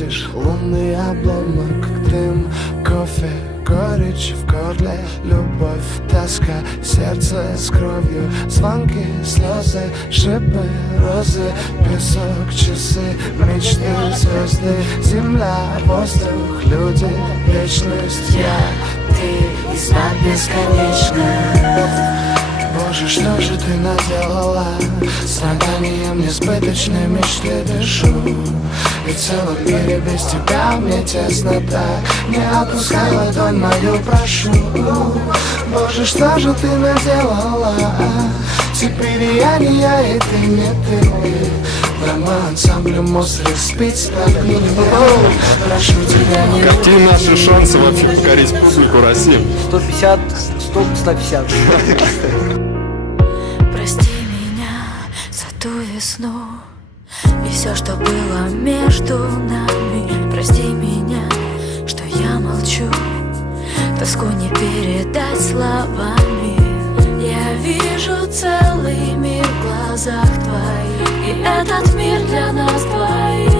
светишь, лунный обломок, дым, кофе, горечь в горле, любовь, тоска, сердце с кровью, звонки, слезы, шипы, розы, песок, часы, мечты, звезды, земля, воздух, люди, вечность, я, ты и знак бесконечный. Боже, что же ты наделала? Страданием несбыточной мечты дышу. И в целом мире без тебя мне тесно так. Не отпускай ладонь мою, прошу. Боже, что же ты наделала? Теперь и я не я, и ты не ты. Драма ансамбля монстры спит, спрятни меня. Прошу тебя, не Какие наши шансы вообще покорить публику России? 150, 150. Прости меня за ту весну и все, что было между нами. Прости меня, что я молчу, тоску не передать словами. Я вижу целый мир в глазах твоих, и этот мир для нас двоих.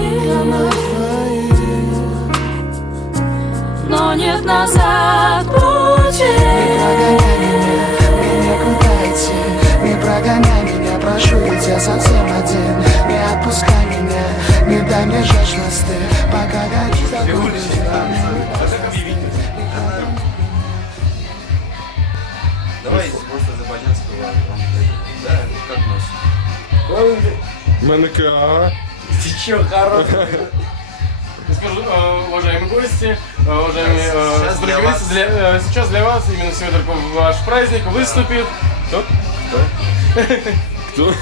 Но нет назад пути. Не прогоняй меня, прошу, ведь я совсем один. Не отпускай меня, не дай мне жечь мосты, пока горит. Давай просто за Банянского. Да, как нас? МНК. Ты чё, хороший? Скажу, уважаемые гости, уважаемые спортсмены, сейчас для вас, именно сегодня только ваш праздник, выступит... Кто?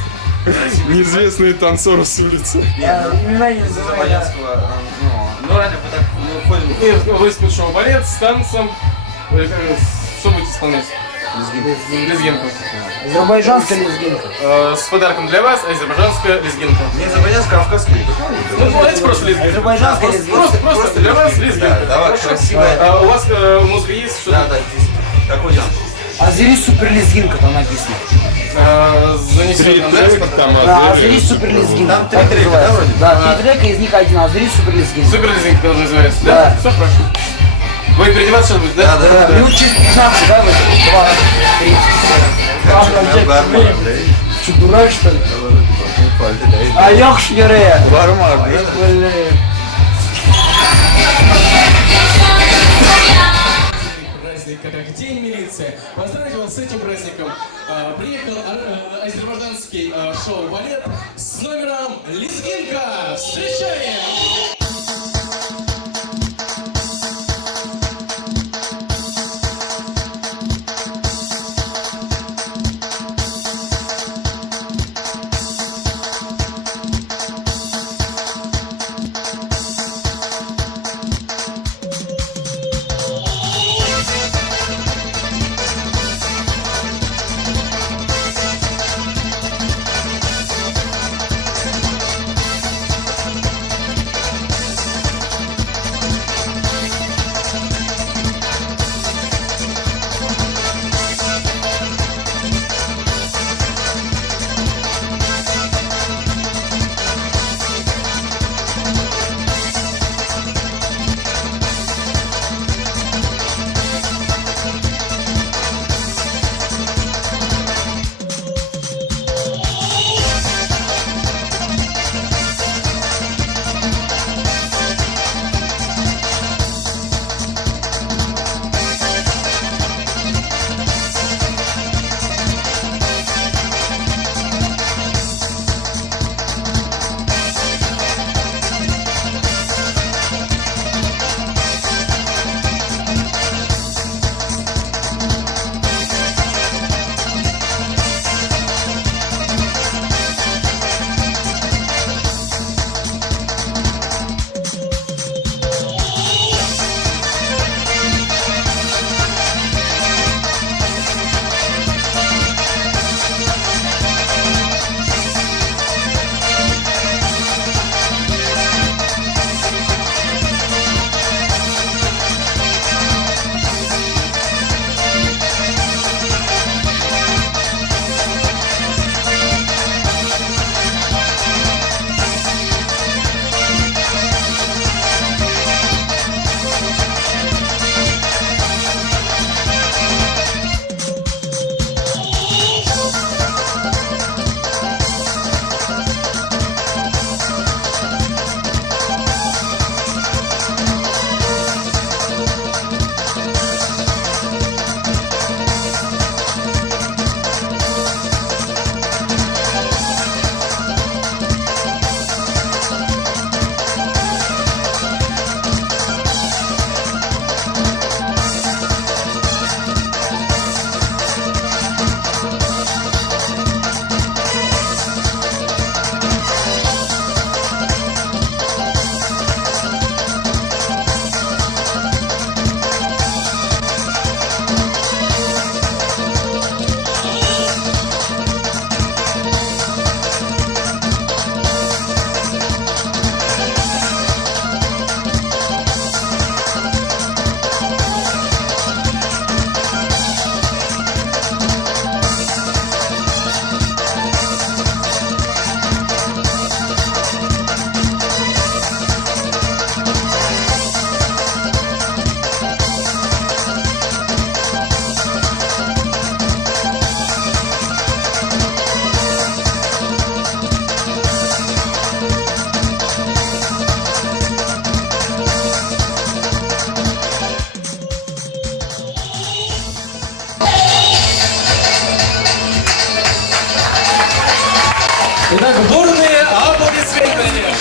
Неизвестный танцор с улицы. Имена не За называй. Банянского, ну ладно, мы так ходим. И выступит шоу-балет с танцем. Что будете исполнять? Лезгинку. Азербайджанская лезгинка. С подарком для вас азербайджанская лезгинка. Не за Банянского, а кавказский. Ну, давайте просто лезгинку. Азербайджанская лезгинка. Просто для вас лезгинка. Давай, красивая. У вас музыка есть? Что-то? Да, здесь. Какой там? Азери супер лезгинка там написано. Занесите нам, да? Там Да, Азери супер лезгинка. Там три трека, да, вроде? Да, 3 трека, из них один. Азери супер лезгинка. Супер лезгинка, который называется, Да. да? Все, прошу. Вы переодеваться сейчас будете, да? Да. Минут через 15, да, вы? 20, 30. Что, дурак, что ли? А ёхш, ере. Блин. Праздник как День милиции. Поздравить вас с этим праздником. Приехал азербайджанский шоу-балет с номером «Лезгинка». Встречаем!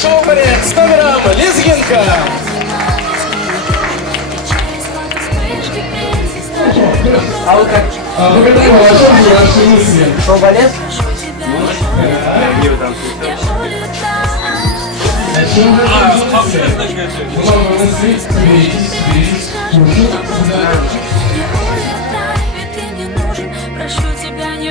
Шофере с номером Лезгинка. А вы как? Благодарю вас, ваши мысли. Что, балет? Прошу тебя, не